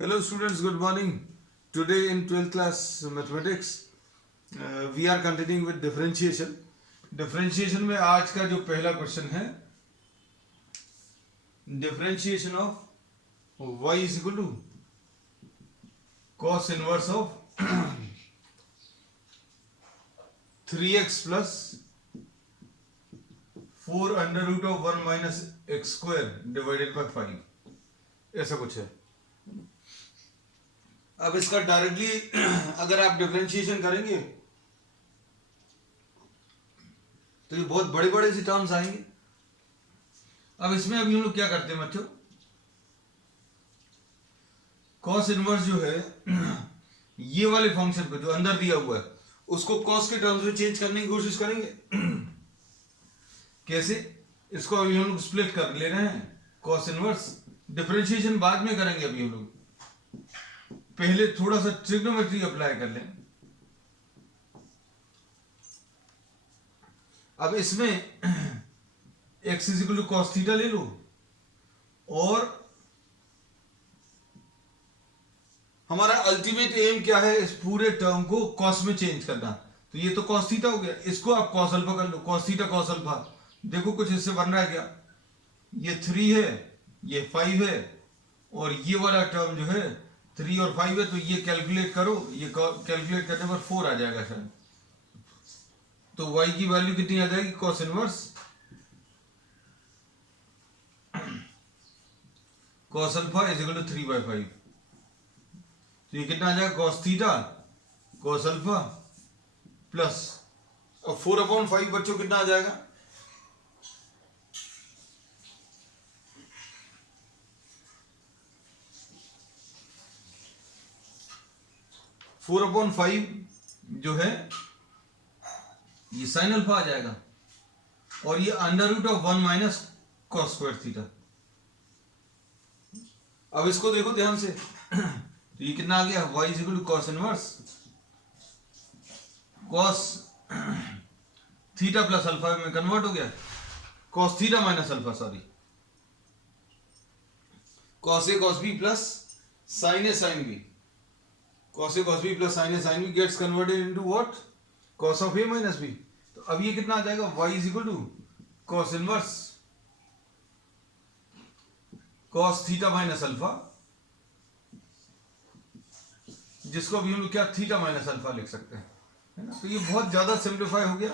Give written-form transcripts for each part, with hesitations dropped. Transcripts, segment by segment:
Hello students, good morning. Today in 12th class mathematics, we are continuing with differentiation. Differentiation में आज का जो पहला क्वेश्चन है, differentiation of y is equal to cos inverse of 3x plus 4 under root of 1 minus x square divided by 5, ऐसा कुछ है. अब इसका डायरेक्टली अगर आप डिफरेंशिएशन करेंगे तो ये बहुत बड़े बड़े से टर्म्स आएंगे. अब इसमें अभी हम लोग क्या करते हैं बच्चों, कॉस इनवर्स जो है ये वाले फंक्शन पे जो अंदर दिया हुआ है उसको कॉस के टर्म्स में चेंज करने की कोशिश करेंगे. कैसे, इसको अभी हम लोग स्प्लिट कर ले रहे हैं. कॉस इनवर्स डिफरेंशिएशन बाद में करेंगे, अभी हम लोग पहले थोड़ा सा ट्रिग्नोमेट्री अप्लाई कर लें. अब इसमें x is equal to cos theta ले लो और हमारा अल्टीमेट एम क्या है, इस पूरे टर्म को कॉस में चेंज करना. तो ये तो कॉस थीटा हो गया, इसको आप कॉस अल्फा कर लो. कॉस थीटा कॉस अल्फा, देखो कुछ इससे बन रहा है क्या. ये 3 है, ये 5 है और ये वाला टर्म जो है 3 और 5 है. तो ये कैलकुलेट करो, ये कैलकुलेट करने पर 4 आ जाएगा शायद. तो y की वैल्यू कितनी आ जाएगी, cos inverse cos alpha is equal to 3/5. तो ये कितना आ जाएगा, cos theta cos alpha plus और 4/5 बच्चों कितना आ जाएगा, 4/5 जो है ये साइन अल्फा आ जाएगा और ये under root of 1 minus cos square theta. अब इसको देखो ध्यान से, तो ये कितना आ गया, y is equal to cos inverse cos theta plus alpha में कन्वर्ट हो गया, cos theta minus alpha, sorry cos A cos B plus sine A sine B. cos a cos b plus sin a sin b gets converted into what, cos of a minus b. तो अब ये कितना आ जाएगा, y is equal to cos inverse cos theta minus alpha, जिसको भी हम लोग क्या थीटा माइनस अल्फा लिख सकते हैं, है ना. तो ये बहुत ज्यादा सिंप्लीफाई हो गया.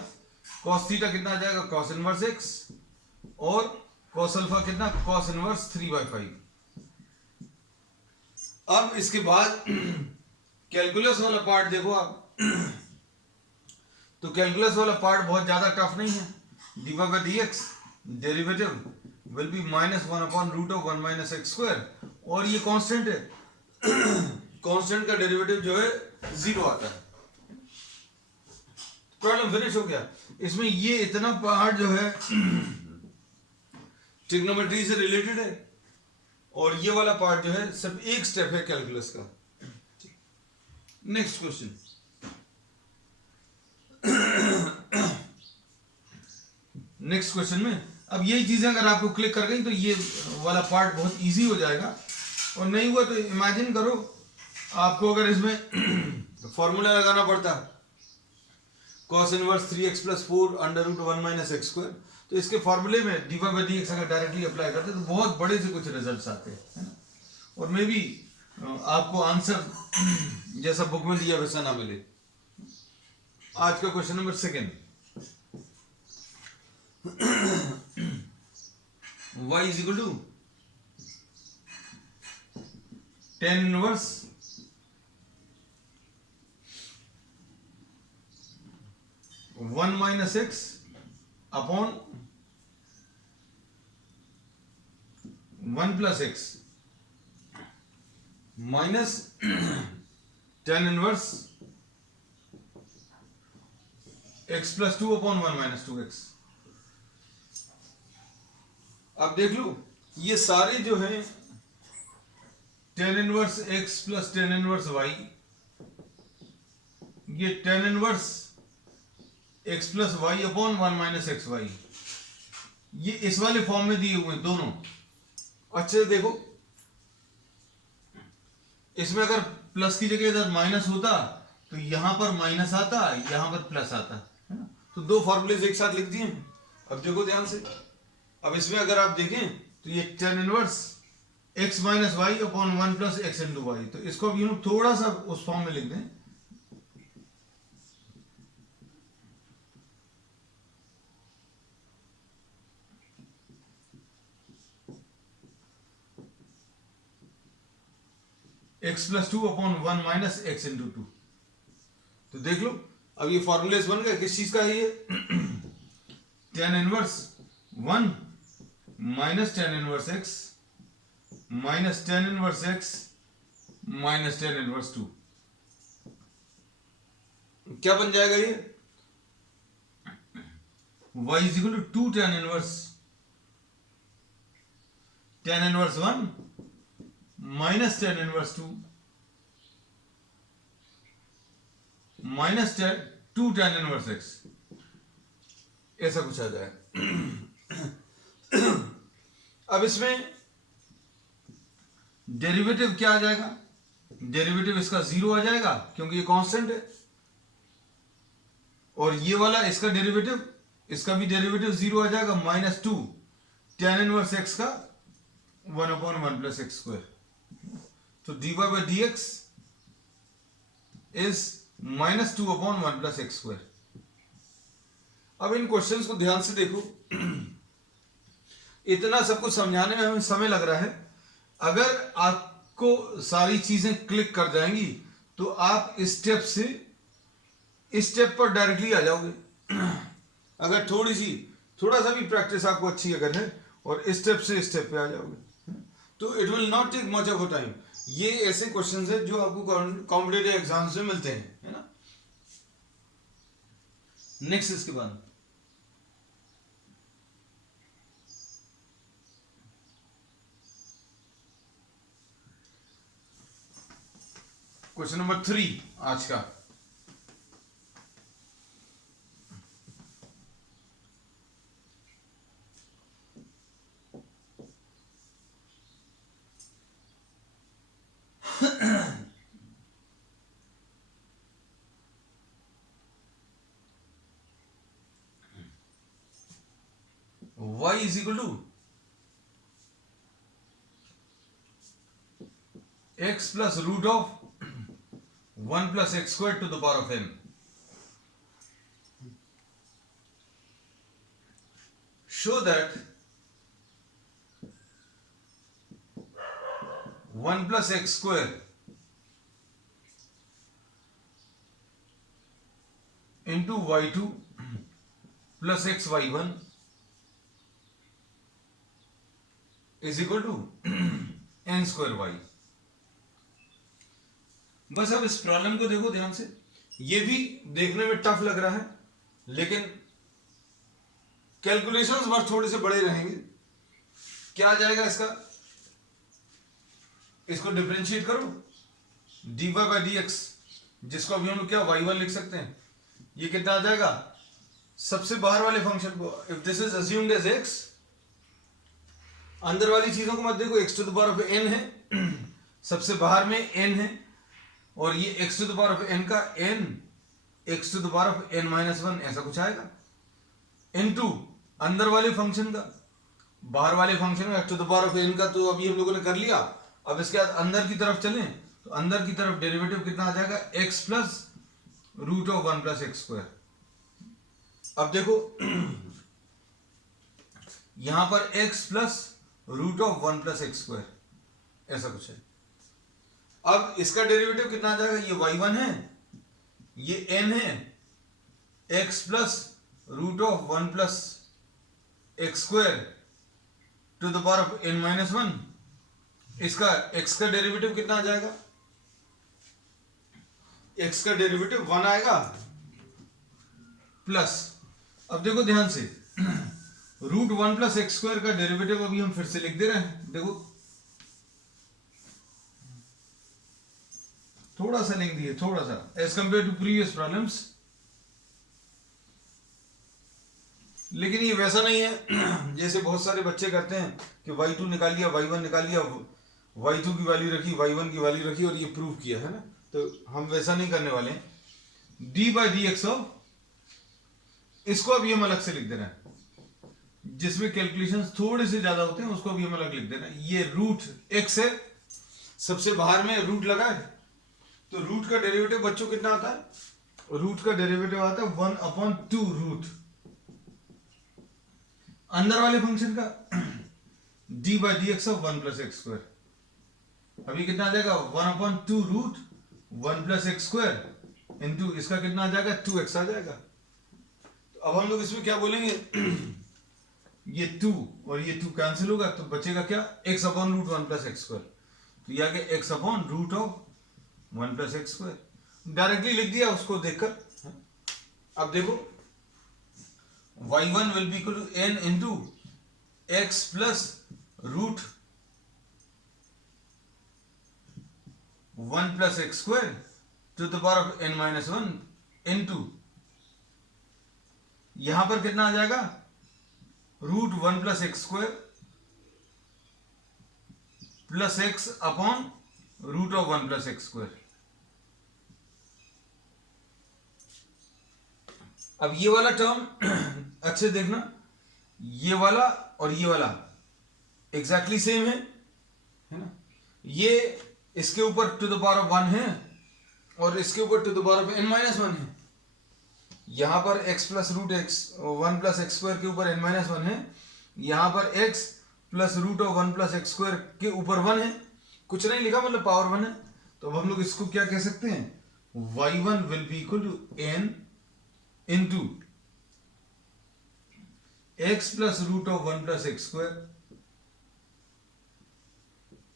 cos थीटा कितना आ जाएगा, cos इनवर्स x और cos अल्फा कितना, cos इनवर्स 3/5. अब इसके बाद कैलकुलस वाला पार्ट देखो आप. तो कैलकुलस वाला पार्ट बहुत ज्यादा टफ नहीं है. dy by dx derivative will be -1/√1 minus x square और ये कांस्टेंट है. कांस्टेंट का डेरिवेटिव जो है 0 आता है. प्रॉब्लम फिनिश हो गया. इसमें ये इतना पार्ट जो है ट्रिग्नोमेट्री से रिलेटेड है और ये वाला पार्ट जो है सिर्फ एक स्टेप है कैलकुलस का. नेक्स्ट क्वेश्चन, नेक्स्ट क्वेश्चन में अब यही चीजें अगर आपको क्लिक कर गई तो ये वाला पार्ट बहुत इजी हो जाएगा. और नहीं हुआ तो इमेजिन करो आपको अगर इसमें फॉर्मूला लगाना पड़ता cos inverse 3x plus 4 under root 1 minus x square, तो इसके फॉर्मूले में dy by dx अगर डायरेक्टली अप्लाई करते तो बहुत बड़े से कुछ रिजल्ट्स आते हैं, है ना. और मे बी आपको आंसर जैसा बुक में दिया वैसा ना मिले. आज का question number 2, y is equal to tan inverse 1 minus x upon 1 plus x minus tan inverse x plus 2 upon 1 minus 2x. अब देख लो ये सारे जो हैं tan इनवर्स x प्लस tan इनवर्स y, ये tan inverse x plus y upon 1 minus x y, ये इस वाले फॉर्म में दिए हुए दोनों. अच्छे से देखो, इसमें अगर प्लस की जगह इधर माइनस होता तो यहां पर माइनस आता, यहां पर प्लस आता, है ना। तो दो फॉर्मूलेज एक साथ लिख दिए। अब देखो ध्यान से, अब इसमें अगर आप देखें तो ये tan inverse x minus y upon 1 plus x into y, तो इसको अब यूं थोड़ा सा उस फॉर्म में लिख दें। x plus 2 upon 1 minus x into 2। तो देख लो अब ये फॉर्मूलेस बन गए, किस चीज का है ये tan inverse 1 minus tan inverse x minus tan inverse x minus tan inverse 2। क्या बन जाएगा ये, y is equal to 2 tan inverse 1 minus tan inverse 2 minus 2 tan inverse x, ऐसा कुछ आ जाएगा। अब इसमें डेरिवेटिव क्या आ जाएगा, डेरिवेटिव इसका 0 आ जाएगा क्योंकि ये कांस्टेंट है, और ये वाला इसका डेरिवेटिव, इसका भी डेरिवेटिव 0 आ जाएगा, माइनस 2 tan इनवर्स x का 1 अपॉन 1 प्लस एक्स स्क्वायर। तो dy by d x is minus 2 upon 1 plus x square. अब इन क्वेश्चंस को ध्यान से देखो, इतना सब कुछ समझाने में हमें समय लग रहा है। अगर आपको सारी चीजें क्लिक कर जाएंगी तो आप इस स्टेप से इस स्टेप पर डायरेक्टली आ जाओगे। अगर थोड़ा सा भी प्रैक्टिस आपको अच्छी अगर है और इस स्टेप से इस स्टेप पे आ जाओगे, तो it will not take much of a time. ये ऐसे क्वेश्चंस है जो आपको कॉम्पिटिटिव एग्जाम्स में मिलते हैं, है ना। नेक्स्ट इसके बाद क्वेश्चन नंबर 3 आज का। y is equal to x plus root of 1 plus x squared to the power of n. Show that 1 plus x square into y2 plus x y1 is equal to n square y। बस अब इस problem को देखो ध्यान से, ये भी देखने में टफ लग रहा है लेकिन कैलकुलेशंस बस थोड़े से बड़े रहेंगे। क्या आ जाएगा इसका, इसको डिफरेंशिएट करो, dy बाई डी एक्स, जिसको अभी हम लोग क्या y1 लिख सकते हैं, ये कितना आ जाएगा, सबसे बाहर वाले फंक्शन को, if this is assumed as x, अंदर वाली चीजों को मत देखो, x to the power of n है, सबसे बाहर में n है, और ये x to the power of n का n x to the power of n minus 1 ऐसा कुछ आएगा, इनटू अंदर वाले फंक्शन का, बाहर वाले फंक्शन में x to the power of n का तो अभी हम लोगों ने कर लिया। अब इसके बाद अंदर की तरफ चलें तो अंदर की तरफ डेरिवेटिव कितना आ जाएगा, x plus root of 1 plus x square. अब देखो यहां पर x plus root of 1 plus x square ऐसा कुछ है। अब इसका डेरिवेटिव कितना आ जाएगा, ये y1 है, ये n है, x plus root of 1 plus x square to the power of n minus 1। इसका x का डेरिवेटिव कितना आ जाएगा, x का डेरिवेटिव 1 आएगा प्लस, अब देखो ध्यान से रूट 1 प्लस एक्स स्क्वायर का डेरिवेटिव अभी हम फिर से लिख दे रहे हैं। देखो थोड़ा सा लिख दिए, थोड़ा सा as compare to previous problems, लेकिन ये वैसा नहीं है जैसे बहुत सारे बच्चे करते हैं कि y2 निकाल लिया, y1 निकाल लिया, y2 की वैल्यू रखी, y1 की वैल्यू रखी और ये प्रूव किया है ना। तो हम वैसा नहीं करने वाले हैं। d by d x of, इसको अभी हम अलग से लिख देना है, जिसमें कैलकुलेशंस थोड़े से ज्यादा होते हैं उसको भी हम अलग लिख देना है। ये रूट x है, सबसे बाहर में रूट लगा है, तो रूट का डेरिवेटिव बच्चों कितना आता है? रूट का डेरिवेटिव आता है 1/2 रूट अंदर वाले फंक्शन का d by d x of 1 plus x square. अभी कितना आ जाएगा? 1/2 root 1 plus x square into इसका कितना आ जाएगा? 2x आ जाएगा। तो अब हम लोग इसमें क्या बोलेंगे? ये 2 और ये 2 कैंसिल होगा, तो बचेगा क्या? x upon root 1 plus x square. तो ये आ गया x upon root of 1 plus x square. Directly लिख दिया उसको देखकर। अब देखो y1 will be equal to n into x plus root 1 plus x square to the power of n minus 1 into, यहां पर कितना आ जाएगा? Root 1 plus x square plus x upon root of 1 plus x square. अब ये वाला term अच्छे देखना, ये वाला और ये वाला एग्जैक्टली सेम है ना? ये इसके ऊपर टू द पावर ऑफ 1 है और इसके ऊपर to the power of n minus 1 है। यहां पर x plus root x 1 plus x square के ऊपर n माइनस 1 है, यहां पर x plus root of 1 plus x square के ऊपर 1 है। कुछ नहीं लिखा, मतलब पावर 1 है। तो अब हम लोग इसको क्या कह सकते हैं? y1 will be equal to n into x plus root of 1 plus x square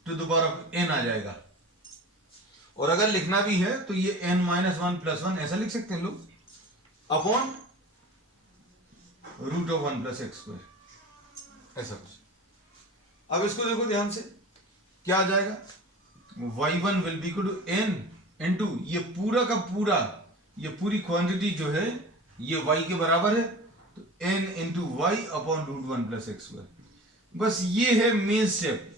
to the power of n आ जाएगा। और अगर लिखना भी है तो ये n माइनस 1 प्लस 1 ऐसा लिख सकते हैं लोग, upon root of 1 plus x square, ऐसा कुछ। अब इसको देखो ध्यान से, क्या आ जाएगा? y1 will be equal to n into ये पूरा का पूरा, ये पूरी क्वांटिटी जो है ये y के बराबर है, तो n into y upon root 1 plus x square. बस ये है मेन स्टेप।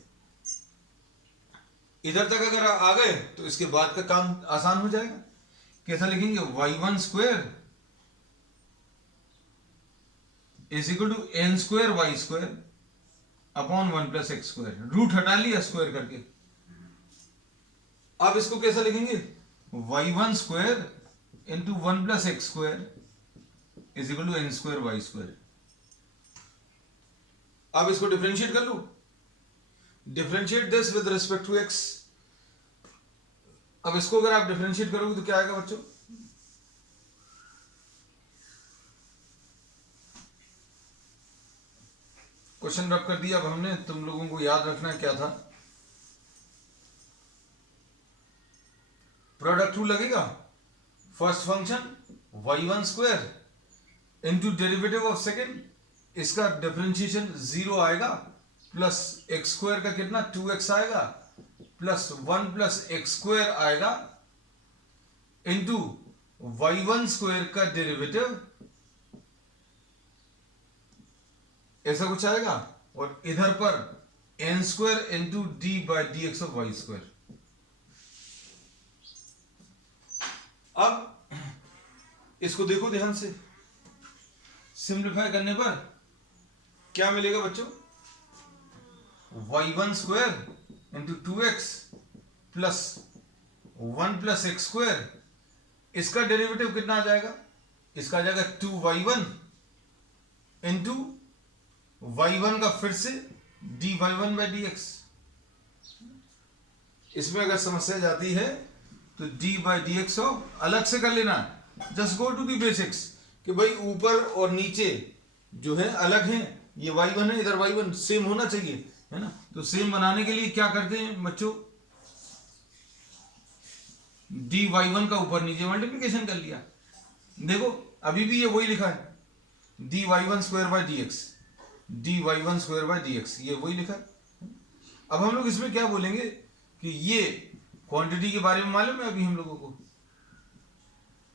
इधर तक अगर आ गए तो इसके बाद का काम आसान हो जाएगा। कैसा लिखेंगे? y1 square is equal to n square y square upon 1 plus x square. Root हटा लिया स्क्वायर करके। अब इसको कैसा लिखेंगे? y1 square into 1 plus x square is equal to n square y square. अब इसको डिफरेंशिएट कर लो। Differentiate this with respect to x। अब इसको अगर आप डिफरेंशिएट करोगे तो क्या आएगा बच्चों? क्वेश्चन रब कर दिया अब हमने, तुम लोगों को याद रखना है क्या था। प्रोडक्ट रूल लगेगा। First function y1 square into derivative of second, इसका डिफरेंशिएशन 0 आएगा, प्लस एक्स स्क्वायर का कितना 2x आएगा, प्लस 1 प्लस एक्स स्क्वायर आएगा, इंटू y1 स्क्वायर का डेरिवेटिव, ऐसा कुछ आएगा। और इधर पर n square into d by d x of y square. अब इसको देखो ध्यान से, सिंप्लीफाई करने पर क्या मिलेगा बच्चों? y1 square into 2x plus 1 plus x square, इसका डेरिवेटिव कितना आ जाएगा? इसका आ जाएगा 2y1 इंटू y1 का फिर से dy1 बाई डी एक्स। इसमें अगर समस्या जाती है तो डी बाई डी एक्स अलग से कर लेना। Just go to the basics कि भाई ऊपर और नीचे जो है अलग है, ये y1 है, इधर y1 सेम होना चाहिए, है ना। तो सेम बनाने के लिए क्या करते हैं बच्चों? dy1 का ऊपर नीचे मल्टीप्लिकेशन कर लिया। देखो अभी भी ये वही लिखा है, dy1 square by d x, dy1 square by d x, ये वही लिखा है। अब हम लोग इसमें क्या बोलेंगे कि ये क्वांटिटी के बारे में मालूम है अभी हम लोगों को,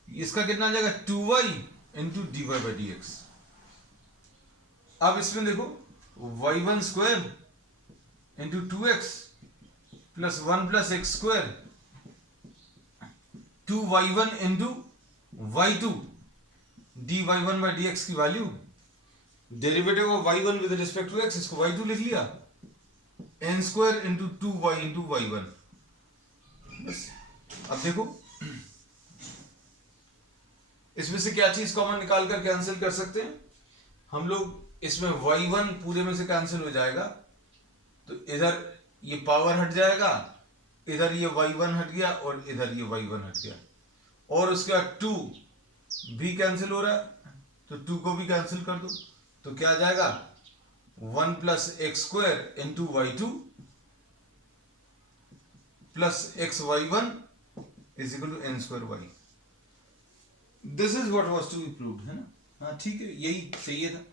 इसका कितना आ जाएगा 2y into d y by d x. अब इसमें देखो y1 square into 2x plus 1 plus x square 2y1 into y2 dy1 by d x की value, derivative of y1 with respect to x, इसको y2 लिख लिया, n square into 2y into y1। बस अब देखो इसमें से क्या चीज कॉमन निकाल कर कैंसिल कर सकते हैं हम लोग। इसमें y1 पूरे में से कैंसिल हो जाएगा, तो इधर ये पावर हट जाएगा, इधर ये y1 हट गया और इधर ये y1 हट गया, और उसके बाद 2 भी कैंसिल हो रहा है, तो 2 को भी कैंसिल कर दो, तो क्या आ जाएगा 1 plus x square into y2 plus x y1 is equal to n square y। This is what was to be proved, है ना। हाँ ठीक है, यही चाहिए था।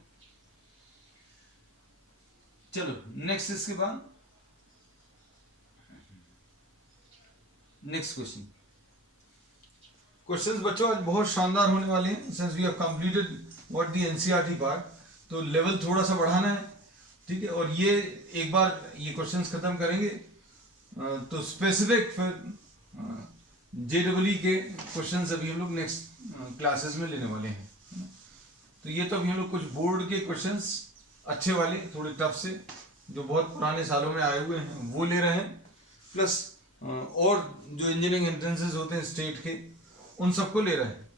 चलो नेक्स्ट, इसके बाद नेक्स्ट क्वेश्चन। क्वेश्चंस बच्चों आज बहुत शानदार होने वाले हैं, since we have completed what the NCERT part, तो लेवल थोड़ा सा बढ़ाना है, ठीक है। और ये एक बार ये क्वेश्चंस खत्म करेंगे तो स्पेसिफिक फिर जेडब्ल्यू के क्वेश्चंस अभी हम लोग नेक्स्ट क्लासेस में लेने वाले हैं। तो ये तो अभी हम लोग कुछ बोर्ड के क्वेश्चंस अच्छे वाले, थोड़े टफ से, जो बहुत पुराने सालों में आए हुए हैं वो ले रहे हैं, प्लस और जो इंजीनियरिंग एंट्रेंसेस होते हैं स्टेट के, उन सबको ले रहे हैं।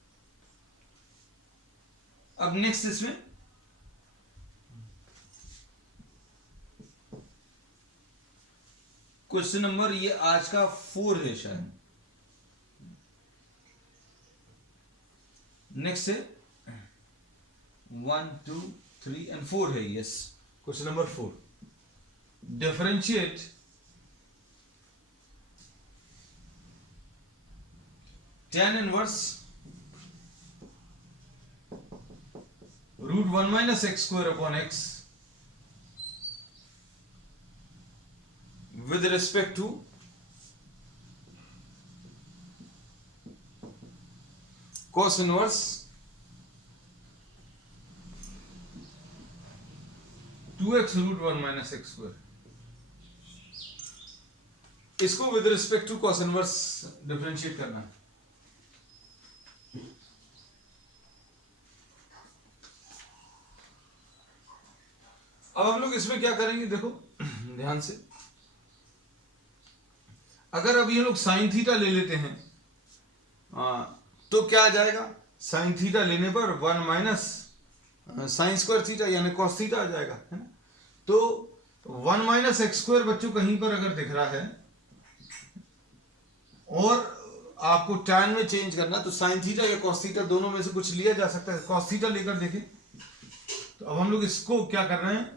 अब नेक्स्ट इसमें क्वेश्चन नंबर ये आज का 4 है शायद। नेक्स्ट है 1 2 3 एंड 4 है, yes. Question number 4, differentiate tan inverse root 1 minus x square upon x with respect to cos inverse 2x root 1 minus x square। इसको with respect to cos inverse differentiate करना है। अब हम लोग इसमें क्या करेंगे, देखो ध्यान से, अगर अभी हम लोग साइन थीटा ले लेते हैं तो क्या आ जाएगा, साइन थीटा लेने पर 1 माइनस साइन स्क्वायर थीटा यानी कॉस थीटा आ जाएगा, है ना। तो 1 माइनस एक्स स्क्वायर बच्चों कहीं पर अगर दिख रहा है और आपको tan में चेंज करना, तो साइन थीटा या कॉस थीटा दोनों में से कुछ लिया जा सकता है। कॉस थीटा लेकर देखें, तो अब हम लोग इसको क्या कर रहे हैं,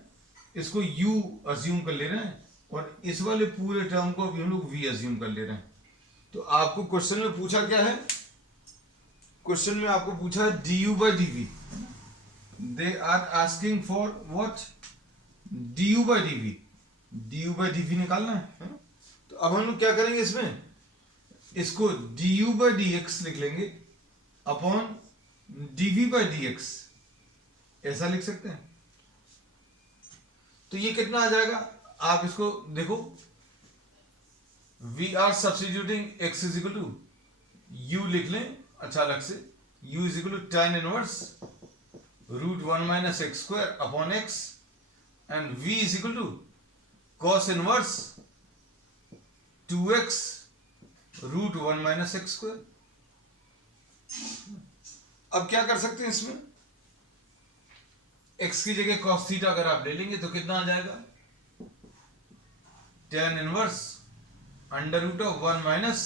इसको u अज्यूम कर ले रहे हैं और इस वाले पूरे टर्म को अभी हम लोग v अज्यूम कर ले रहे हैं। तो आपको क्वेश्चन में पूछा क्या है, क्वेश्चन में आपको पूछा है du by dv, they are asking for what, du by dv, du by dv निकालना है। तो अब हम लोग क्या करेंगे, इसमें इसको du by dx लिख लेंगे अपॉन dv by dx, ऐसा लिख सकते हैं। तो ये कितना आ जाएगा, आप इसको देखो, we are substituting x is equal to u लिख लें अच्छा अलग से, u is equal to tan inverse root 1 minus x square upon x and v is equal to cos inverse 2x root 1 minus x square. अब क्या कर सकते हैं, इसमें x की जगह cos थीटा अगर आप ले लेंगे तो कितना आ जाएगा, tan inverse under root of 1 minus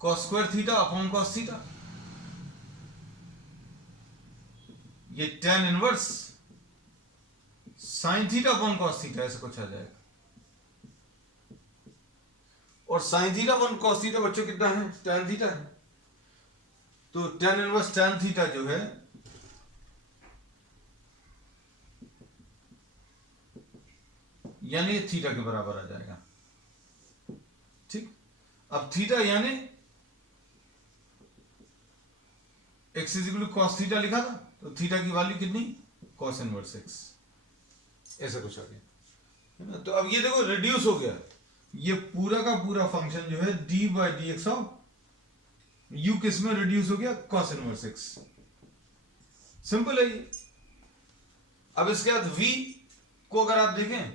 cos square theta upon cos theta. ये tan inverse sin theta upon cos theta ऐसा कुछ आ जाएगा। और sin theta upon cos theta बच्चों कितना है, tan थीटा है। तो tan इनवर्स tan थीटा जो है यानी थीटा के बराबर आ जाएगा, ठीक। अब थीटा यानी x is equal to cos theta लिखा था, तो थीटा की वैल्यू कितनी, cos इनवर्स x, ऐसा कुछ आ गया। है ना। तो अब ये देखो रिड्यूस हो गया, ये पूरा का पूरा फंक्शन जो है D by d x of you किस में रिड्यूस हो गया, कॉस इनवर्स एक्स। सिंपल है ये। अब इसके बाद v को अगर आप देखें,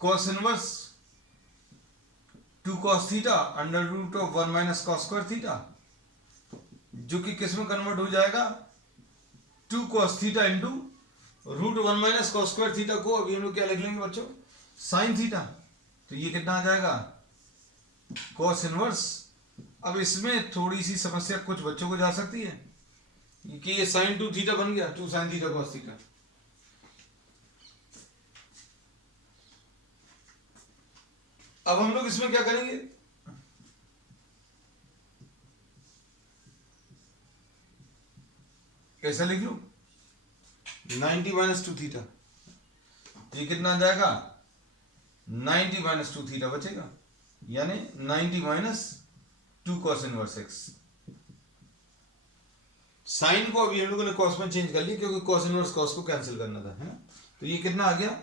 cos inverse 2 cos theta under root of 1 minus cos square theta, जो कि किस में कन्वर्ट हो जाएगा, 2 cos theta into root 1 minus cos square theta को अभी हम लोग क्या लिख लेंगे बच्चों, साइन थीटा। तो ये कितना आ जाएगा, कॉस इनवर्स। अब इसमें थोड़ी सी समस्या कुछ बच्चों को जा सकती है कि ये साइन 2 थीटा बन गया, 2 साइन थीटा कॉस थीटा। अब हम लोग इसमें क्या करेंगे, कैसा लिख लूं, 90 माइनस 2 थीटा, ये कितना आ जाएगा, 90 माइनस 2 थीटा बचेगा, यानी 90 minus 2 cos inverse x. Sine को अभी हम लोगों ने कॉस में चेंज कर लिया क्योंकि कॉस इनवर्स कॉस को कैंसिल करना था, है ना। तो ये कितना आ गया,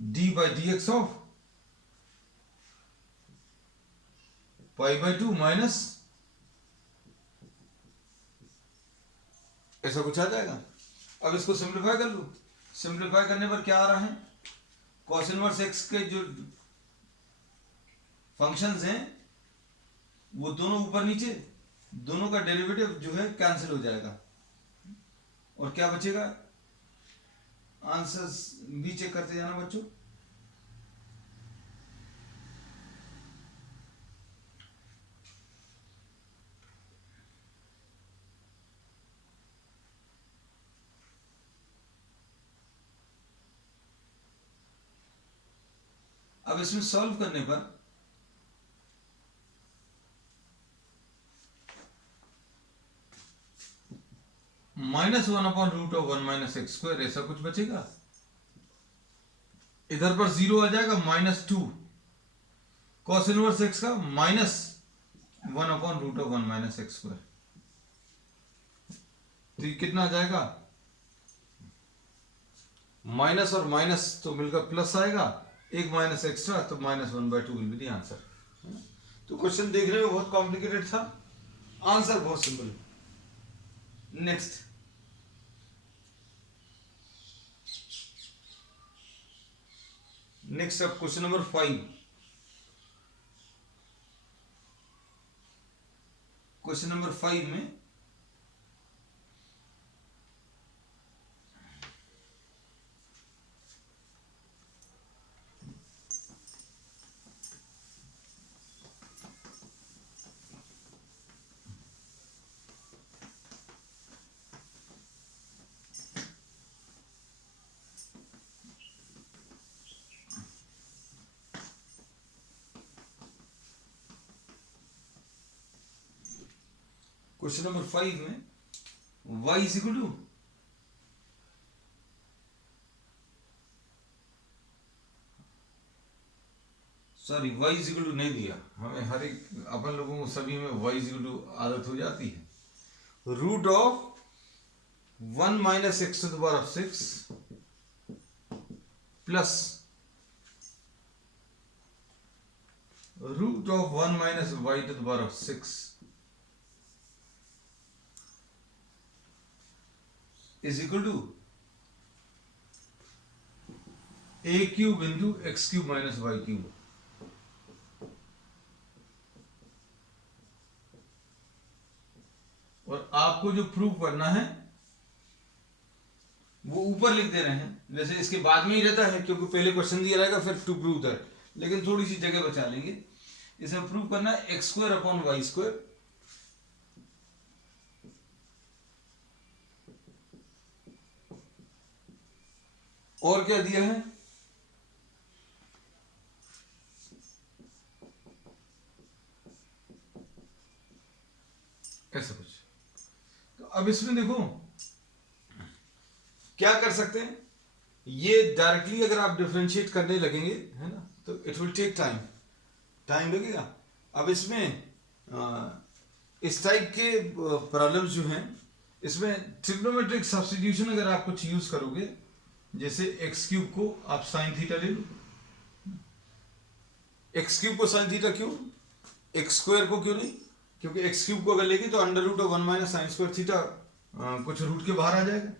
D by d x of pi by 2 minus, ऐसा कुछ आ जाएगा। अब इसको सिंप्लीफाई कर लूं, सिंप्लीफाई करने पर क्या आ रहा है, कॉस इनवर्स एक्स के जो फंक्शंस हैं वो दोनों ऊपर नीचे, दोनों का डेरिवेटिव जो है कैंसिल हो जाएगा, और क्या बचेगा, आंसर्स भी चेक करते जाना बच्चों। अब इसमें सॉल्व करने पर -1 upon root of 1 minus x square ऐसा कुछ बचेगा, इधर पर 0 आ जाएगा, -2 कॉस इनवर्स एक्स का -1 upon root of 1 minus x square. तो ये कितना आ जाएगा, माइनस और माइनस तो मिलकर प्लस आएगा, एक माइनस एक्स्ट्रा, तो -1/2 विल बी द आंसर। तो क्वेश्चन देखने में बहुत कॉम्प्लिकेटेड था, आंसर बहुत सिंपल। नेक्स्ट, अब क्वेश्चन नंबर 5। क्वेश्चन नंबर 5 में क्वेश्चन नंबर 5 में y is equal to sorry y is equal to नहीं दिया हमें, हर एक अपन लोगों को सभी में y इज इक्वल टू आदत हो जाती है। Root of 1 minus x to the power of 6 plus root of 1 minus y to the power of 6 is equal to a cube into x cube minus y cube. और आपको जो prove करना है वो ऊपर लिख दे रहे हैं, वैसे इसके बाद में ही रहता है क्योंकि पहले क्वेश्चन दिया रहेगा फिर टू प्रूव दैट, लेकिन थोड़ी सी जगह बचा लेंगे। इसमें प्रूव करना है x square upon y square और क्या दिया है, ऐसा कुछ। तो अब इसमें देखो क्या कर सकते हैं, ये डायरेक्टली अगर आप डिफरेंशिएट करने लगेंगे है ना, तो इट विल टेक टाइम लगेगा। अब इसमें इस टाइप के प्रॉब्लम्स जो हैं इसमें ट्रिग्नोमेट्रिक सब्स्टिट्यूशन अगर आप कुछ यूज करोगे, जैसे एक्स क्यूब को आप साइन थीटा ले लो, एक्स क्यूब को साइन थीटा क्यों, एक्स स्क्वायर को क्यों नहीं, क्योंकि एक्स क्यूब को अगर लेगी तो under root of 1 minus sine square theta कुछ रूट के बाहर आ जाएगा,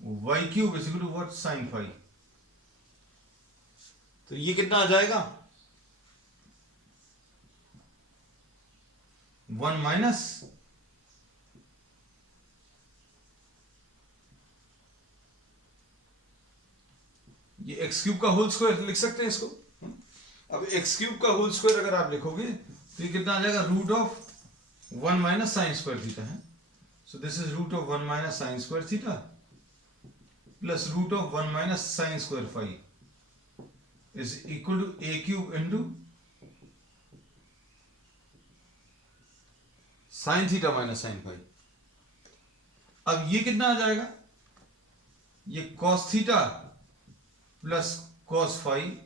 y cube is equal to what, sine phi. तो ये कितना आ जाएगा, 1 माइनस ये एक्स क्यूब का होल स्क्वायर लिख सकते हैं इसको। अब एक्स क्यूब का होल स्क्वायर अगर आप लिखोगे तो ये कितना आ जाएगा, root of 1 minus sine square theta है। So this is root of 1 minus sine square theta plus root of 1 minus sine square phi is equal to a cube into sine theta minus sine phi. अब ये कितना आ जाएगा, ये cos theta plus cos phi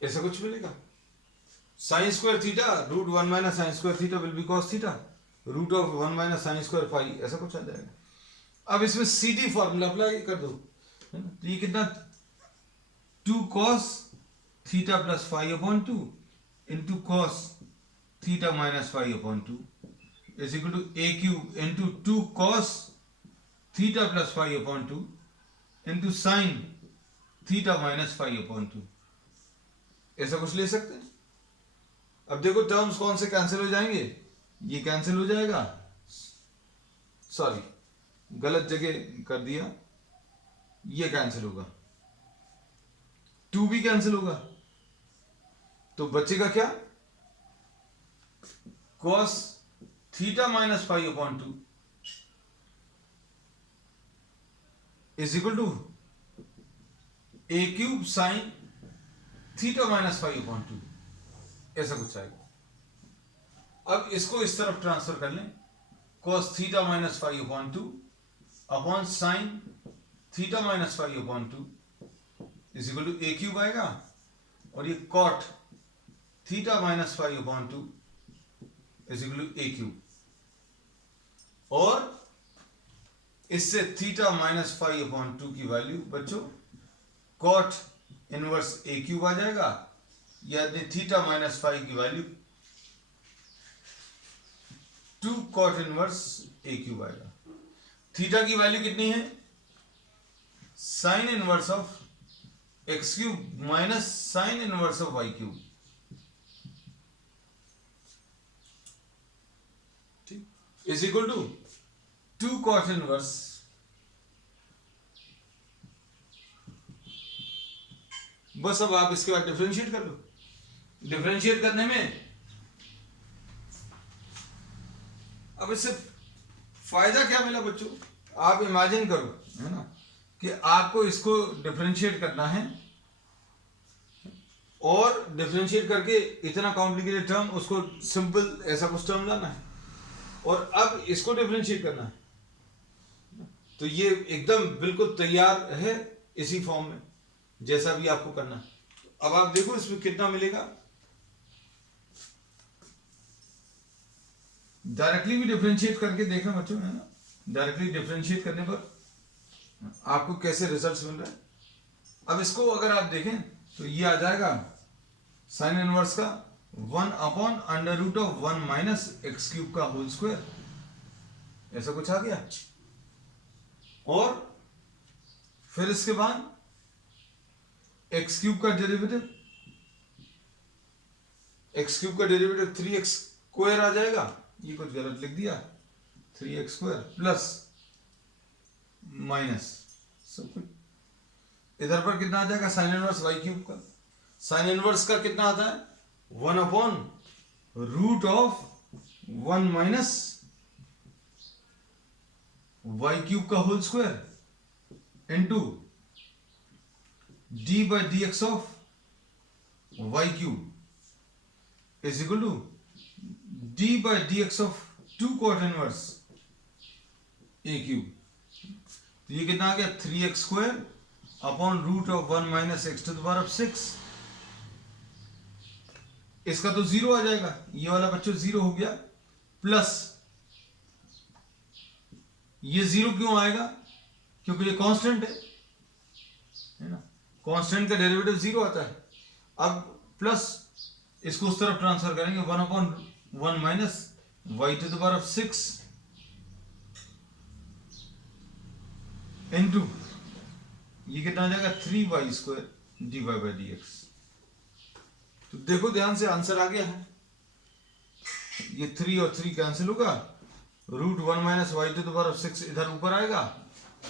ऐसा कुछ मिलेगा, sine square theta root 1 minus sine square theta will be cos theta root of 1 minus sine square phi, ऐसा कुछ आ जाएगा। अब इसमें सीधी फॉर्मूला अप्लाई कर दो, है ना, तो ये कितना 2 cos theta plus phi upon 2 into cos theta minus phi upon 2 is equal to a cube into 2 cos theta plus phi upon 2 into sine theta minus phi upon 2, ऐसा कुछ ले सकते हैं। अब देखो टर्म्स कौन से कैंसिल हो जाएंगे, ये कैंसिल हो जाएगा, सॉरी गलत जगह कर दिया, ये कैंसिल होगा, 2 भी कैंसिल होगा, तो बचेगा क्या, cos theta minus phi upon 2 is equal to a cube sine theta minus phi upon 2, ऐसा कुछ आएगा। अब इसको इस तरफ ट्रांसफर कर लें, cos theta minus phi upon 2 upon sine theta minus phi upon 2 is equal to a cube आएगा, और ये cot theta minus phi upon 2 is equal to a cube, और इससे थीटा माइनस फाई अपॉन 2 की value बच्चों cot inverse a cube आ जाएगा, यानी थीटा माइनस फाई की value 2 cot inverse a cube आएगा। थीटा की वैल्यू कितनी है, sine inverse of x cube minus sine inverse of y cube, ठीक, is equal to 2 cot inverse बस। अब आप इसके बाद डिफरेंशिएट कर लो, डिफरेंशिएट करने में अब इससे फायदा क्या मिला बच्चों, आप इमेजिन करो, है ना, कि आपको इसको डिफरेंशिएट करना है और डिफरेंशिएट करके इतना कॉम्प्लिकेटेड टर्म उसको सिंपल ऐसा कुछ टर्म लाना है, और अब इसको डिफरेंशिएट करना है, तो ये एकदम बिल्कुल तैयार है इसी फॉर्म में जैसा भी आपको करना है। अब आप देखो इसमें कितना मिलेगा, डायरेक्टली भी डिफरेंशिएट करके देखना बच्चों, है ना, डायरेक्टली डिफरेंशिएट करने पर आपको कैसे रिजल्ट्स मिल रहे हैं। अब इसको अगर आप देखें तो ये आ जाएगा साइन इनवर्स का 1 upon under root of 1 minus x cube का होल स्क्वायर, ऐसा कुछ आ गया, और फिर इसके बाद एक्स क्यूब का डेरिवेटिव, एक्स क्यूब का डेरिवेटिव 3x स्क्वायर आ जाएगा, ये कुछ गलत लिख दिया, 3x स्क्वायर प्लस माइनस सब कुछ, इधर पर कितना आ जाएगा साइन इनवर्स वाई क्यूब का, साइन इनवर्स का कितना आता है 1 upon root of 1 minus y cube का whole square into d by dx of y cube is equal to d by dx of 2 cot inverse a cube। तो ये कितना आ गया 3x square upon root of 1 minus x to the power of 6, इसका तो 0 आ जाएगा, ये वाला बच्चों 0 हो गया, प्लस ये 0 क्यों आएगा, क्योंकि ये कांस्टेंट है ना, कांस्टेंट का डेरिवेटिव 0 आता है। अब प्लस इसको उस तरफ ट्रांसफर करेंगे, 1/1 minus y to the power of 6 into ये कितना आ जाएगा 3y² dy बाई dx। तो देखो ध्यान से, आंसर आ गया है। ये 3 और 3 कैंसिल होगा, √1 minus y to the power of 6 इधर ऊपर आएगा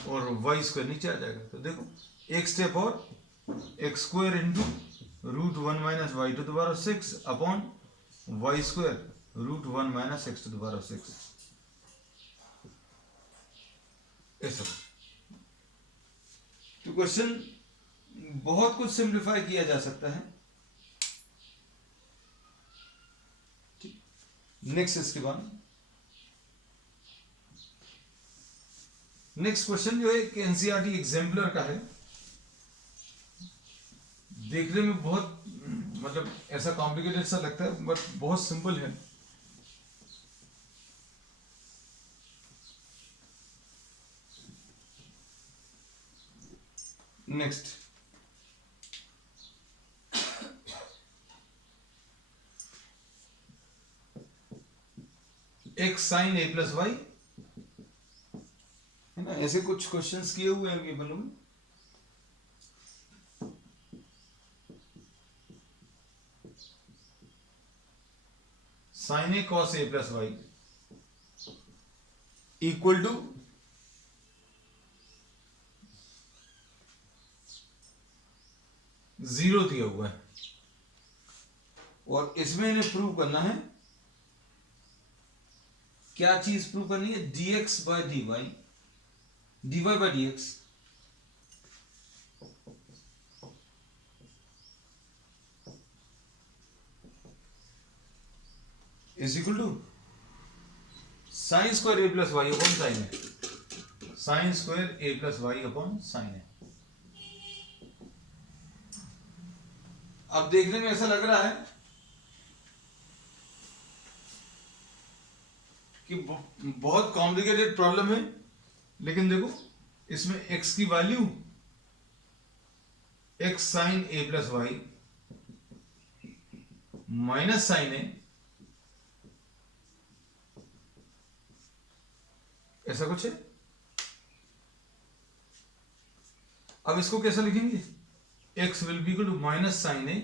और y² नीचे आ जाएगा। तो देखो एक स्टेप और, x² into √1 minus y to the power of 6 upon y² √1 minus x to the power of 6, ऐसा। तो क्वेश्चन बहुत कुछ सिंप्लीफाई किया जा सकता है। नेक्स्ट इसके बाद नेक्स्ट क्वेश्चन जो है कि एनसीईआरटी एग्जाम्पलर का है। देखने में बहुत मतलब ऐसा कॉम्प्लिकेटेड सा लगता है, बट बहुत सिंपल है। Next x sine a plus y है ना, ऐसे कुछ क्वेश्चंस किए हुए हैं पेपर में। Sine a cos a plus y equal to zero दिया हुआ है, और इसमें इन्हें प्रूव करना है, क्या चीज प्रूव करनी है, dx by dy, dy by dx is equal to sine square a plus y upon sine है, sine square a plus y upon sine है। अब देखने में ऐसा लग रहा है कि बहुत कॉम्प्लिकेटेड प्रॉब्लम है, लेकिन देखो इसमें x की value x sine a plus y minus sine a, ऐसा कुछ है। अब इसको कैसे लिखेंगे, x will be equal to minus sine a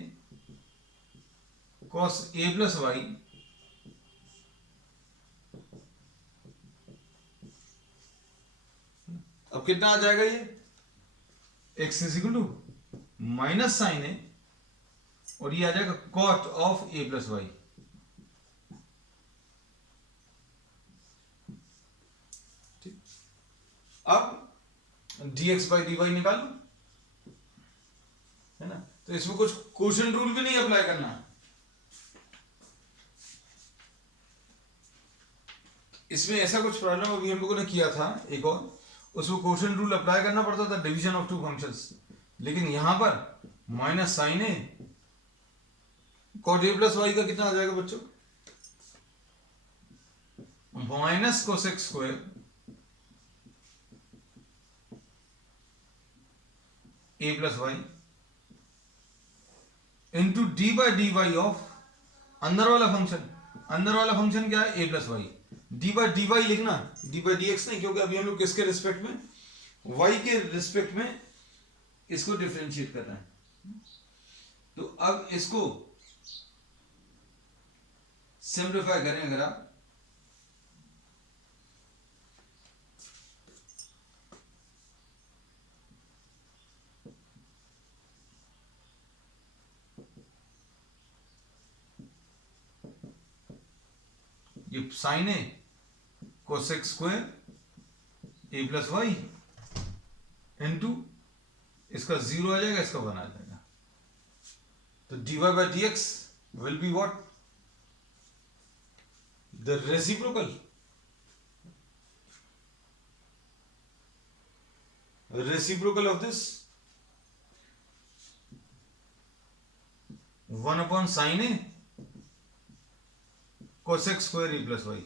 cos a plus y अब कितना आ जाएगा, ये x is equal to minus sine a और ये आ जाएगा cot of a plus y. अब dx बाई dy निकालो, है ना। तो इसमें कुछ क्वोशंट रूल भी नहीं अप्लाई करना है, इसमें ऐसा कुछ प्रॉब्लम अभी हम लोगों ने किया था एक और, उसमें क्वोशंट रूल अप्लाई करना पड़ता था, डिवीजन ऑफ टू फंक्शंस। लेकिन यहां पर minus sine a cot a plus y का कितना आ जाएगा बच्चों, minus cosec square a plus y into d by d y of अंदर वाला फंक्शन क्या है, a plus y. D by d y लिखना, डी बाई डी एक्स नहीं, क्योंकि अभी हम लोग किसके रिस्पेक्ट में, वाई के रिस्पेक्ट में इसको डिफरेंशिएट कर रहे हैं। तो अब इसको सिंप्लीफाई करें अगर आप, ये sign a cosec square a plus y into इसका 0 आ जाएगा, इसका 1 आ जाएगा। तो dy by d x will be what, the reciprocal of this 1 upon sine a cosec square a plus y.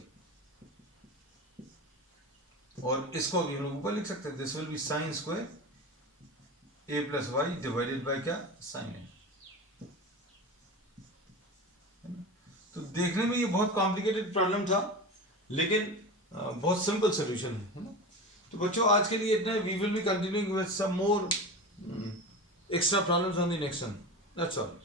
और इसको अभी हम लोग ऊपर लिख सकते हैं, this will be sine square a plus y divided by क्या, साइन ए। तो देखने में ये बहुत कॉम्प्लिकेटेड प्रॉब्लम था, लेकिन बहुत सिंपल सोल्यूशन है ना। तो बच्चों आज के लिए इतना, we will be continuing with some more extra problems on the next one, that's all.